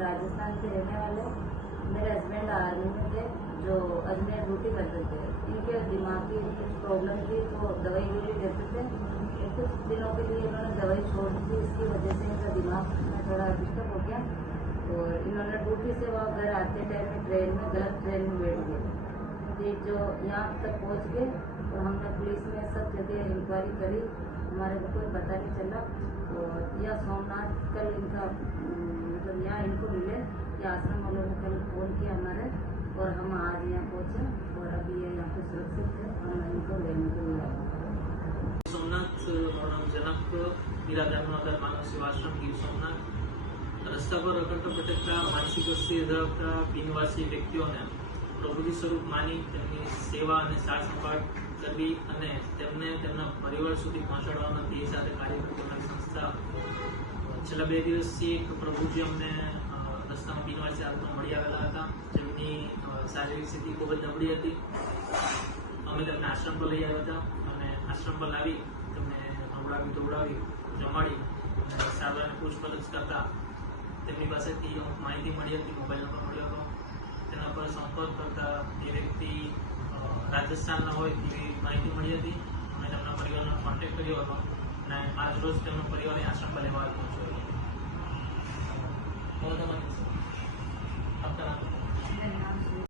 राजस्थान के रहने वाले मेरे हस्बैंड आर्मी में थे जो अजमेर ड्यूटी करते थे। इनके दिमाग की कुछ प्रॉब्लम थी तो दवाई गोली देते थे। तो कुछ दिनों के लिए इन्होंने दवाई छोड़ दी इसकी वजह से इनका दिमाग में थोड़ा डिस्टर्ब हो गया। और इन्होंने ड्यूटी से वह घर आते टाइम में ट्रेन में, गलत ट्रेन में बैठ गए। फिर जो यहाँ तक पहुँच गए तो हमने पुलिस में सब जगह इंक्वायरी करी। हमारे को कोई पता नहीं चला। और यह सोमनाथ कल इनका अम, मतलब यहाँ इनको मिले कि आश्रम वालों ने कल फोन किया हमारे और हम आज यहाँ पहुँचे और अभी ये यहाँ पे सुरक्षित है हम इनको लेने के लिए आए સોમનાથ મારું નામ જનક બિરાદારનો આધાર માનવ સેવા આશ્રમ ગીર સોમનાથ રસ્તા પર રખડતા ભટકતા માનસિક અસ્થિર ધરાવતા બિનવાસી વ્યક્તિઓને પ્રભુજી સ્વરૂપ માની તેમની સેવા અને સાર સંભાળ કરવી અને તેમને તેમના પરિવાર સુધી પહોંચાડવાનો ધ્યેય સાથે કાર્ય કરતી સંસ્થા છેલ્લા બે દિવસથી એક પ્રભુજી અમને રસ્તામાં બિનવાસી હાલતમાં મળી આવેલા હતા. જેમની શારીરિક સ્થિતિ ખૂબ જ નબળી હતી. અમે તેમને આશ્રમ પર લઈ આવ્યા હતા અને આશ્રમ પર લાવી તેમને નવડાવી દોડાવી જમાડી અને સારવારને પૂછપરછ કરતા તેમની પાસેથી અમુક માહિતી મળી હતી, મોબાઈલ નંબર મળ્યો હતો. તેના પર સંપર્ક કરતા એ વ્યક્તિ રાજસ્થાનના હોય તેવી માહિતી મળી હતી. અમે તેમના પરિવારનો કોન્ટેક્ટ કર્યો હતો. અને આજ આજરોજ તેમનો પરિવારને આશ્રમ બનેવા આવ્યો છું.